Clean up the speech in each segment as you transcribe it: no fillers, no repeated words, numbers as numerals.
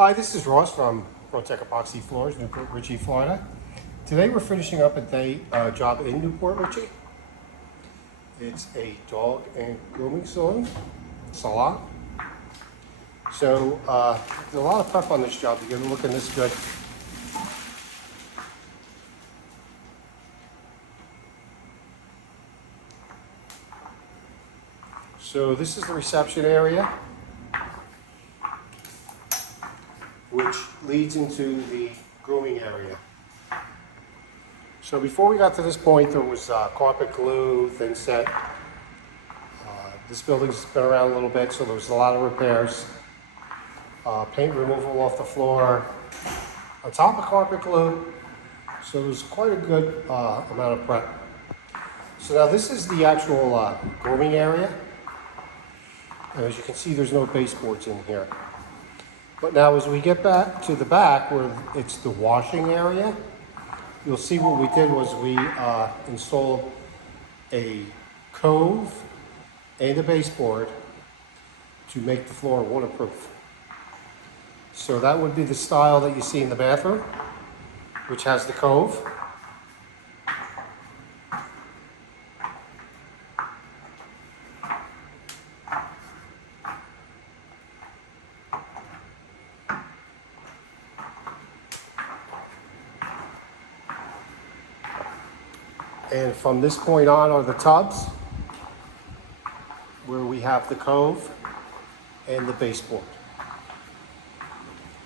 Hi, this is Ross from ProTech Epoxy Floors, Newport Richey, Florida. Today we're finishing up a day job in Newport Richey. It's a dog and grooming salon. So there's a lot of prep on this job to get it looking this good. So this is the reception area, which leads into the grooming area. So before we got to this point, there was carpet glue, thinset. This building's been around a little bit, so there was a lot of repairs. Paint removal off the floor, on top of carpet glue. So it was quite a good amount of prep. So now this is the actual grooming area. And as you can see, there's no baseboards in here. But now as we get back to the back where it's the washing area, you'll see what we did was we installed a cove and a baseboard to make the floor waterproof. So that would be the style that you see in the bathroom, which has the cove. And from this point on are the tubs, where we have the cove and the baseboard.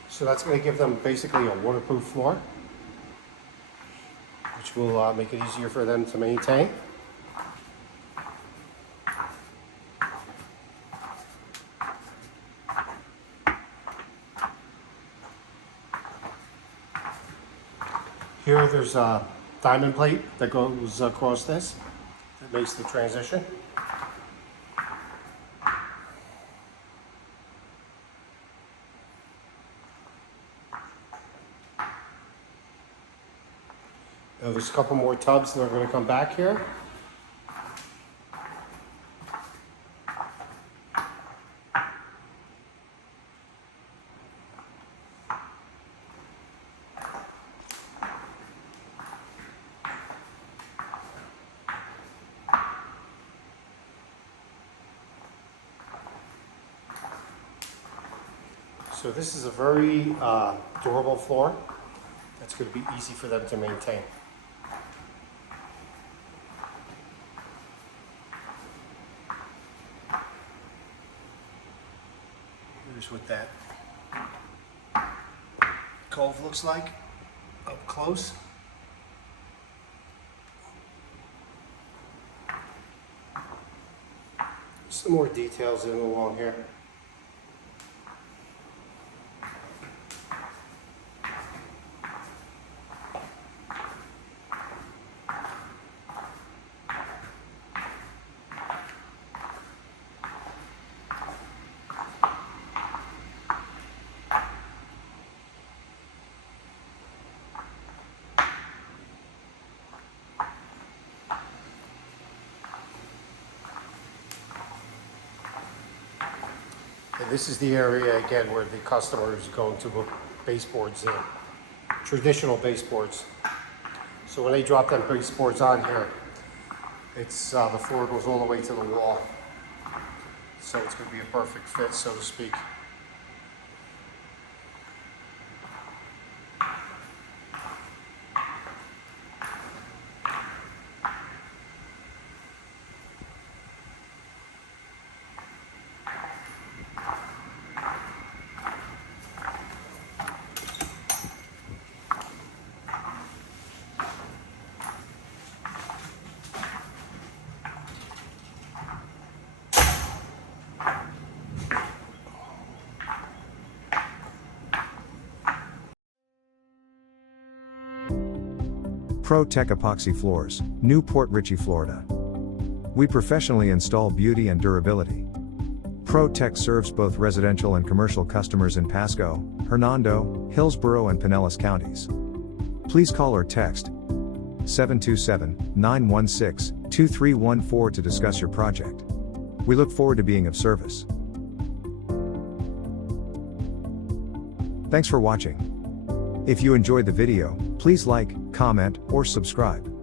So that's going to give them basically a waterproof floor, which will make it easier for them to maintain. Here there's a diamond plate that goes across this, that makes the transition. Now there's a couple more tubs that are going to come back here. So this is a very durable floor that's going to be easy for them to maintain. Here's what that cove looks like up close. Some more details in along here. And this is the area again where the customer is going to put baseboards in, traditional baseboards. So when they drop them baseboards on here, it's the floor goes all the way to the wall. So it's going to be a perfect fit, so to speak. ProTech Epoxy Floors, Newport Richey, Florida. We professionally install beauty and durability. ProTech serves both residential and commercial customers in Pasco, Hernando, Hillsborough and Pinellas counties. Please call or text 727-916-2314 to discuss your project. We look forward to being of service. Thanks for watching. If you enjoyed the video, please like, comment, or subscribe.